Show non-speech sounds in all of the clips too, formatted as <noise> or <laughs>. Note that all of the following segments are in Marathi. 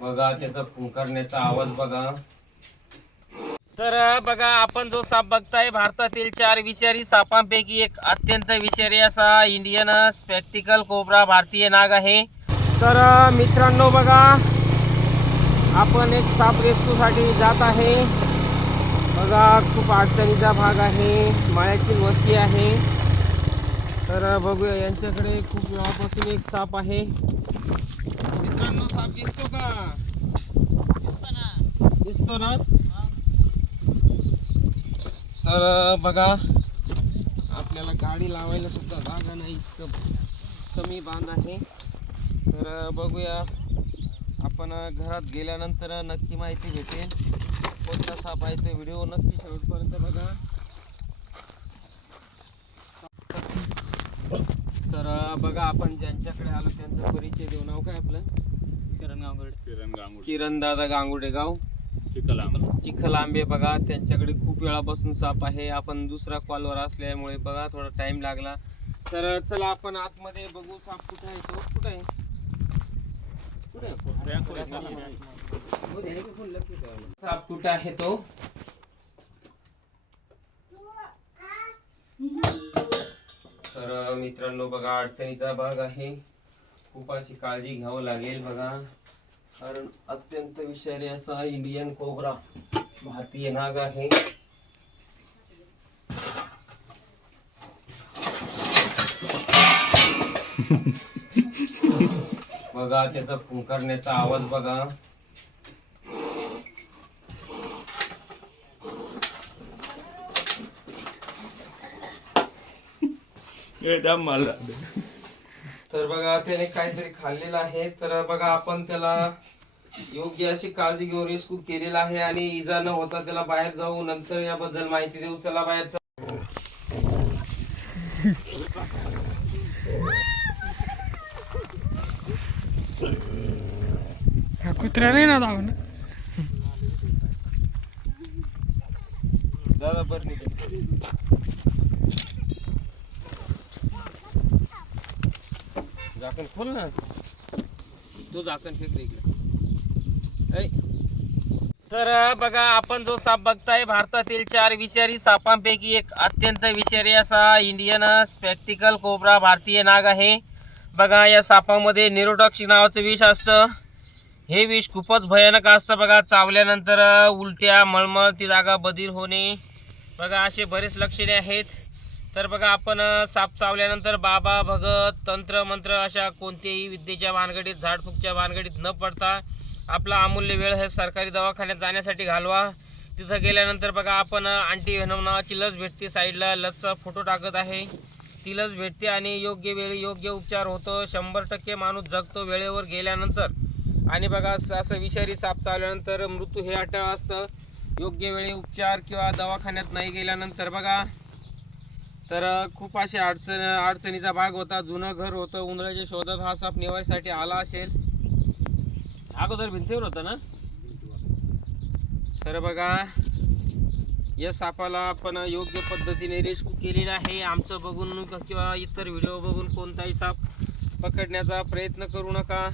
बघा त्याचा फुंकरण्याचा आवाज बघा. तर बघा आपण जो साप बघताय भारतातील चार विषारी सापांपैकी एक अत्यंत विषारी असा इंडियन स्पेक्टिकल कोबरा भारतीय नाग आहे. तर मित्रांनो बघा आपण एक साप रेस्क्यूसाठी जात आहे. बघा खूप अडचणीचा भाग आहे माळ्याची वस्ती आहे. तर बघूया यांच्याकडे खूप वेळापासून एक साप आहे. मित्रांनो साप दिसतो का? दिसतो ना? तर बघा आपल्याला गाडी लावायला सुद्धा जागा नाही इतकं कमी बांध आहे. तर बघूया आपण घरात गेल्यानंतर नक्की माहिती भेटेल. कोणता साप आहे ते व्हिडिओ नक्की शेवटपर्यंत बघा तर बघा आपण ज्यांच्याकडे आलो त्यांचा परिचय देऊ. नाव काय आपलं? किरण गावगड किरण गांगुड किरण दादा गांगुडे गाव. चिखलाम चिखल आंबे बघा त्यांच्याकडे खूप वेळापासून साप आहे. आपण दुसरा कॉलवर असल्यामुळे बघा थोडा टाइम लागला. तर चला आपण आतमध्ये बघू साप कुठे आहे तो. कुठे आहे? साप कुठे आहे? तो? तर मित्रांनो बघा अडचणीचा भाग आहे. खूप अशी काळजी घ्यावं लागेल बघा. कारण अत्यंत विषारी असा इंडियन कोबरा भारतीय नाग आहे. <laughs> बघा त्याचा फुंकारण्याचा आवाज बघा. मला. तर बघा त्याने काहीतरी खाल्लेलं आहे. तर बघा आपण त्याला योग्य अशी काळजी घेऊन रेस्क्यू केलेला आहे आणि इजा न होता त्याला बाहेर जाऊ नंतर याबद्दल माहिती देऊ. चला बाहेर चला. कुत्रा नाही ना धावून दादा बरं झाकण खोल ना. तो झाकण फेक इकडे. तर बघा आपण जो साप बघताय भारतातील चार विषारी सापांपैकी एक अत्यंत विषारी असा इंडियन स्पेक्टिकल कोबरा भारतीय नाग आहे. बघा या सापामध्ये निरोटॉक्सिक नावाचं विष असतं. हे विष खूपच भयानक असतं बघा. चावल्यानंतर उलट्या मळमळ ती जागा बधीर होणे. बघा असे बरेच लक्षणे आहेत. तर बघा आपण साप चावल्यानंतर बाबा भगत तंत्र मंत्र अशा कोणत्याही विद्येच्या भानगडीत झाडफूकच्या भानगडीत न पडता आपला अमूल्य वेळ हे सरकारी दवाखान्यात जाण्यासाठी घालवा. तिथं गेल्यानंतर बघा आपण अँटी व्हेनम नावाची लस भेटते साईडला. लसचा फोटो टाकत आहे. ती लस भेटते आणि योग्य वेळी योग्य उपचार होतो. शंभर टक्के माणूस जगतो वेळेवर गेल्यानंतर. आणि बघा असं असं विषारी साप चावल्यानंतर मृत्यू हे अटळ असतं. योग्य वेळी उपचार किंवा दवाखान्यात नाही गेल्यानंतर बघा तर खूप असे अडचण अडचणीचा भाग होता. जुनं घर होतं. उंदराच्या शोधात हा साप निवारीसाठी आला असेल. अगोदर भिंतीवर होता ना? तर बघा या सापाला आपण योग्य पद्धतीने रेस्क्यू केलेला आहे. आमचं बघून किंवा इतर व्हिडिओ बघून कोणताही साप पकडण्याचा प्रयत्न करू नका.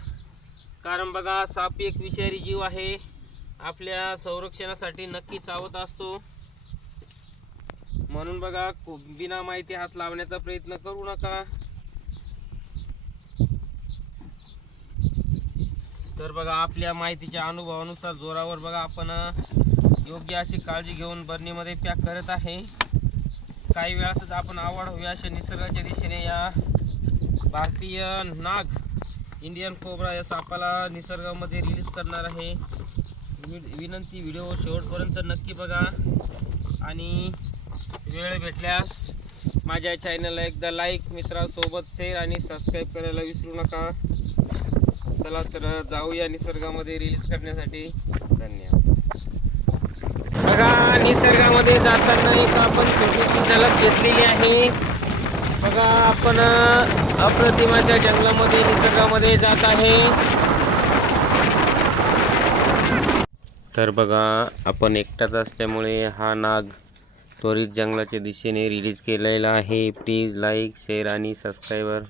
कारण बघा साप एक विषारी जीव आहे. आपल्या संरक्षणासाठी नक्की चावत असतो. म्हणून बघा बिना माहिती हात लावण्याचा प्रयत्न करू नका. तर बघा आपल्या माहितीच्या अनुभवानुसार जोरावर बघा आपण योग्य अशी काळजी घेऊन बरणीमध्ये पॅक करत आहे. काही वेळातच आपण आवड हवी अशा निसर्गाच्या दिशेने या भारतीय नाग इंडियन कोबरा या सापाला निसर्गामध्ये रिलीज करणार आहे. वि- विनंती व्हिडिओ शेवटपर्यंत नक्की बघा. आणि वेळ भेटल्यास माझ्या चॅनलला एकदा लाईक मित्रासोबत शेअर आणि सबस्क्राईब करायला विसरू नका. चला तर जाऊया निसर्गामध्ये रिलीज करण्यासाठी. धन्यवाद. बघा निसर्गामध्ये जाताना एक आपण छोटीशी झलक घेतलेली आहे. बघा आपण अप्रतिमाच्या जंगलामध्ये निसर्गामध्ये जात आहे. तर बघा आपण एकटाच असल्यामुळे हा नाग त्वरित जंगलाच्या दिशेने रिलीज केलेला आहे. प्लीज लाईक शेअर आणि सबस्क्राईबर